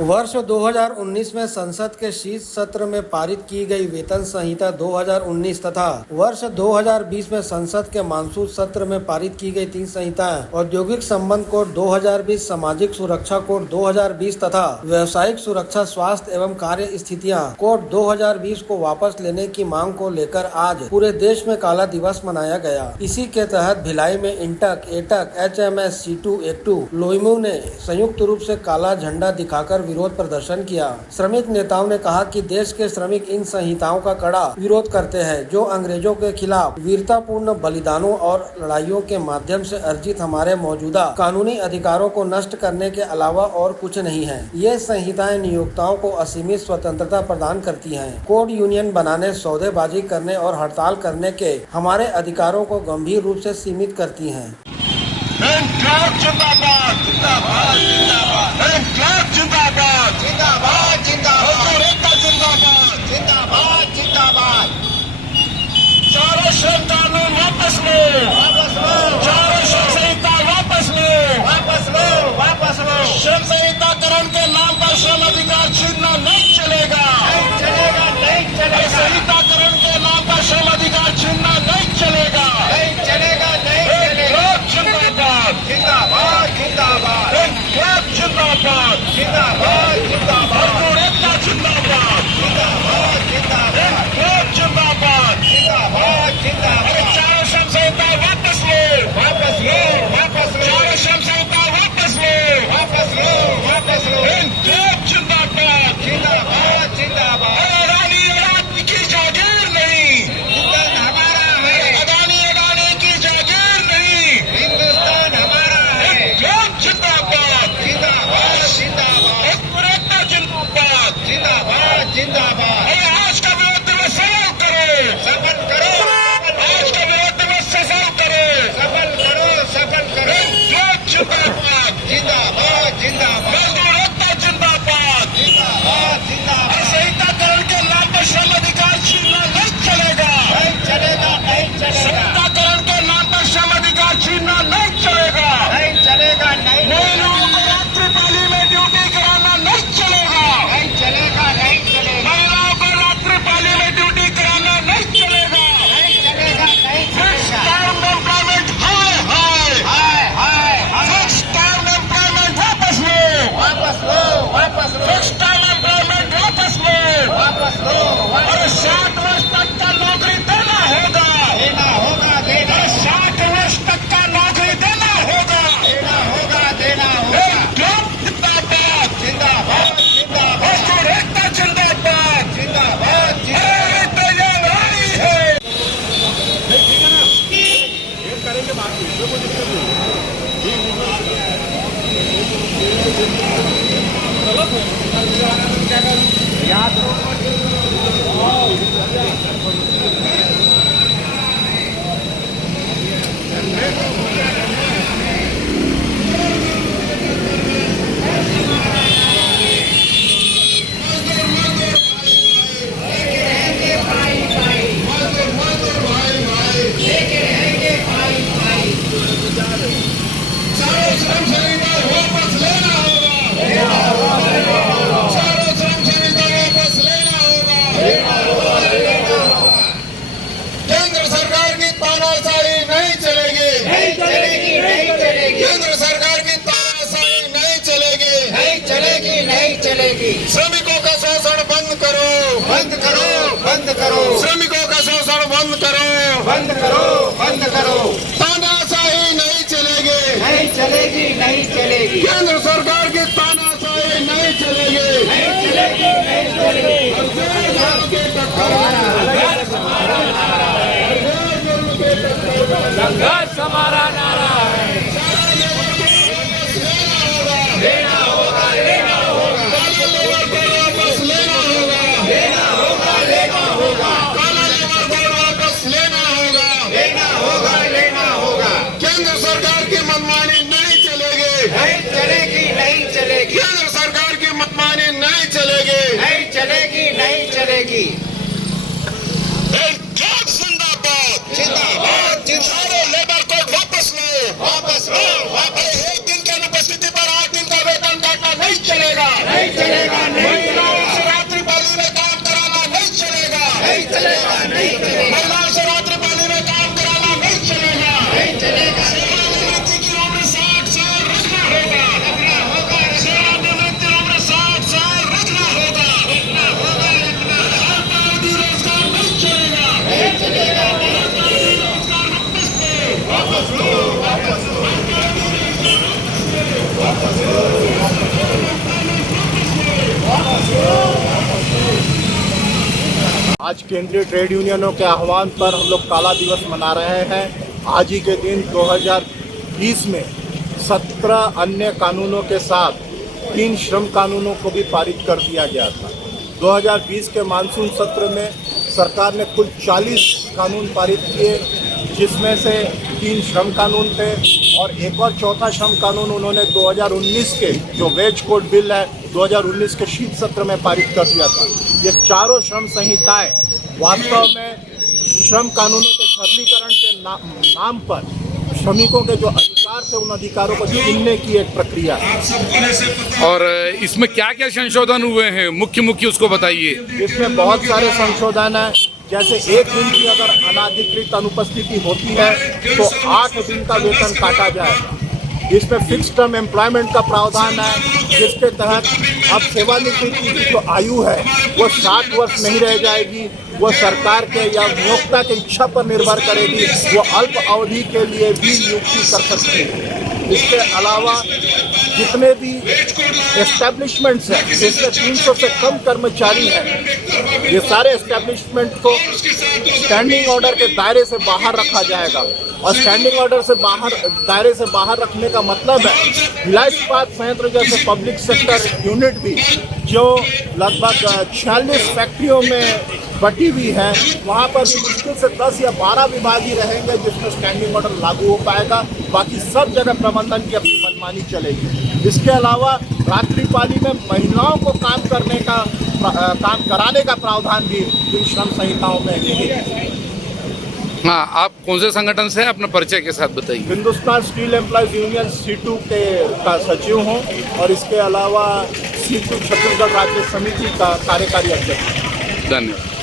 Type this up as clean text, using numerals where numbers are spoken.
वर्ष 2019 में संसद के शीत सत्र में पारित की गई वेतन संहिता 2019 तथा वर्ष 2020 में संसद के मानसून सत्र में पारित की गई 3 संहिताएं औद्योगिक संबंध कोड 2020, सामाजिक सुरक्षा कोड 2020 तथा व्यवसायिक सुरक्षा स्वास्थ्य एवं कार्य स्थितियां कोड 2020 को वापस लेने की मांग को लेकर आज पूरे देश में काला दिवस मनाया गया। इसी के तहत भिलाई में इंटक, एटक, HMS, सीटू, एक्टू, लोईमू ने संयुक्त रूप से काला झंडा दिखाकर विरोध प्रदर्शन किया। श्रमिक नेताओं ने कहा कि देश के श्रमिक इन संहिताओं का कड़ा विरोध करते हैं जो अंग्रेजों के खिलाफ वीरतापूर्ण बलिदानों और लड़ाइयों के माध्यम से अर्जित हमारे मौजूदा कानूनी अधिकारों को नष्ट करने के अलावा और कुछ नहीं है। ये संहिताएं नियोक्ताओं को असीमित स्वतंत्रता प्रदान करती हैं। कोड यूनियन बनाने, सौदेबाजी करने और हड़ताल करने के हमारे अधिकारों को गंभीर रूप से सीमित करती हैं। जिंदाबाद जिंदाबाद जिंदाबाद जिंदाबाद जिंदाबाद जिंदाबाद जिंदाबाद जिंदाबाद। चारों श्रम कानून वापस लो, वापस लो। चारों श्रम संहिता वापस लो, वापस लो, वापस लो। श्रम संहिताकरण के नाम पर श्रम अधिकार छीनना नहीं चलेगा, नहीं चलेगा, नहीं चलेगा। संहिताकरण के नाम पर श्रम अधिकार छीनना नहीं चलेगा, नहीं चलेगा, नहीं चलेगा। जिंदाबाद जिंदाबाद जिंदाबाद जिंदाबाद जिंदाबाद जिंदाबाद जिंदाबाद जिंदाबाद जिंदाबाद जिंदाबाद जिंदाबाद। चारों श्रम संहिता वापस लो, वापस लो, वापस लो। चारों श्रम संहिता वापस लो, वापस लो, वापस लो। जिंदाबाद जिंदाबाद जिंदाबाद। अडानी की जागीर नहीं, हिंदुस्तान हमारा है। अडानी की जागीर नहीं, हिंदुस्तान हमारा है। जिंदाबाद जिंदाबाद जिंदाबाद जिंदाबाद जिंदाबाद जिंदाबाद। आज का विरोध में सफल करो, सफल करो। आज का विरोध में सफल करो, सफल करो, सफल करो। जिंदाबाद जिंदाबाद जिंदाबाद। मजदूर एकता जिंदाबाद जिंदाबाद जिंदाबाद। संहिताकरण के नाम पर श्रम अधिकार छीनना नहीं चलेगा, नहीं चलेगा, नहीं चलेगा। संहिताकरण के नाम पर श्रम अधिकार छीनना नहीं चलेगा, नहीं चलेगा, नहीं। महिलाओं को रात्रिपाली में ड्यूटी कराना नहीं चलेगा, नहीं चलेगा, नहीं चलेगा। महिलाओं को रात्रिपाली में ड्यूटी कराना नहीं चलेगा, नहीं चलेगा, नहीं चलेगा। फिक्स टर्म एम्प्लॉयमेंट हाय हाय हाय हाय हाय। फिक्स टर्म एम्प्लॉयमेंट वापस लो, वापस लो, वापस लो। फिक्स टर्म एम्प्लॉयमेंट वापस लो, वापस लो। और 60 वर्ष तक का नौकरी देना होगा, देना होगा, देना। 60 वर्ष तक का नौकरी देना होगा, देना होगा, देना होगा। जिंदाबाद जिंदाबाद जिंदाबाद। मजदूर एकता जिंदाबाद जिंदाबाद जिंदाबाद। तैयारी है। चारों श्रम संहिता वापस लेना होगा, चारों श्रम संहिता वापस लेना होगा। केंद्र सरकार की तानाशाही नहीं चलेगी, नहीं चलेगी, नहीं चलेगी। केंद्र सरकार की तानाशाही नहीं चलेगी, नहीं चलेगी, नहीं चलेगी। श्रमिकों का शोषण बंद करो, बंद करो, बंद करो। श्रमिकों का शोषण बंद करो, बंद करो, बंद करो। तानाशाही नहीं चलेगी, नहीं चलेगी, नहीं चलेगी। केंद्र सरकार की तानाशाही नहीं चलेगी, नहीं चलेगी, नहीं चलेगी। संघर्ष हमारा नारा है। लेना होगा, लेना होगा। काला लेबर कोड वापस लेना होगा, लेना होगा, लेना होगा। काला लेबर कोड वापस लेना होगा, लेना होगा, लेना होगा। केंद्र सरकार की मनमानी नहीं चलेगी, नहीं चलेगी, नहीं चलेगी। केंद्र सरकार की मनमानी नहीं चलेगी, नहीं चलेगी, नहीं चलेगी। जिंदाबाद जिंदाबाद जिंदाबाद। लेबर कोड वापस लो, वापस लो, वापस। एक दिन की अनुपस्थिति पर 8 दिन का वेतन काटना नहीं चलेगा, नहीं चलेगा। आज केंद्रीय ट्रेड यूनियनों के आह्वान पर हम लोग काला दिवस मना रहे हैं। आज ही के दिन 2020 में 17 अन्य कानूनों के साथ 3 श्रम कानूनों को भी पारित कर दिया गया था। 2020 के मानसून सत्र में सरकार ने कुल 40 कानून पारित किए, जिसमें से 3 श्रम कानून थे और एक और चौथा श्रम कानून उन्होंने 2019 के जो वेज कोड बिल है 2019 के शीत सत्र में पारित कर दिया था। ये चारों श्रम संहिताएं वास्तव में श्रम कानूनों के सरलीकरण के नाम पर श्रमिकों के जो अधिकार थे उन अधिकारों को छीनने की एक प्रक्रिया है। और इसमें क्या क्या संशोधन हुए हैं, मुख्य उसको बताइए। इसमें बहुत सारे संशोधन हैं, जैसे 1 दिन की अगर अनाधिकृत अनुपस्थिति होती है तो 8 दिन का वेतन काटा जाएगा। इसमें फिक्स टर्म एम्प्लॉयमेंट का प्रावधान है, जिसके तहत अब सेवानिवृत्ति की जो आयु है वो 60 वर्ष नहीं रह जाएगी, वो सरकार के या नियोक्ता की इच्छा पर निर्भर करेगी, वो अल्प अवधि के लिए भी नियुक्ति कर सकती है। इसके अलावा जितने भी एस्टैब्लिशमेंट्स हैं जिसमें 300 से कम कर्मचारी हैं, ये सारे एस्टैब्लिशमेंट को स्टैंडिंग ऑर्डर के दायरे से बाहर रखा जाएगा। और स्टैंडिंग ऑर्डर से दायरे से बाहर रखने का मतलब है भिलाई इस्पात संयंत्र जैसे पब्लिक सेक्टर यूनिट भी जो लगभग 46 फैक्ट्रियों में बटी हुई है, वहाँ पर भी मुश्किल से 10 या 12 विभाग ही रहेंगे जिसमें स्टैंडिंग ऑर्डर लागू हो पाएगा। बाकी सब जगह प्रबंधन की अपनी मनमानी चलेगी। इसके अलावा रात्रिपाली में महिलाओं को काम कराने का प्रावधान भी इन श्रम संहिताओं में नहीं है। हाँ, आप कौन से संगठन से हैं, अपना परिचय के साथ बताइए। Hindustan steel employees union C2 का सचिव हूँ और इसके अलावा C2 छत्तीसगढ़ राज्य समिति का कार्यकारी अध्यक्ष। धन्यवाद।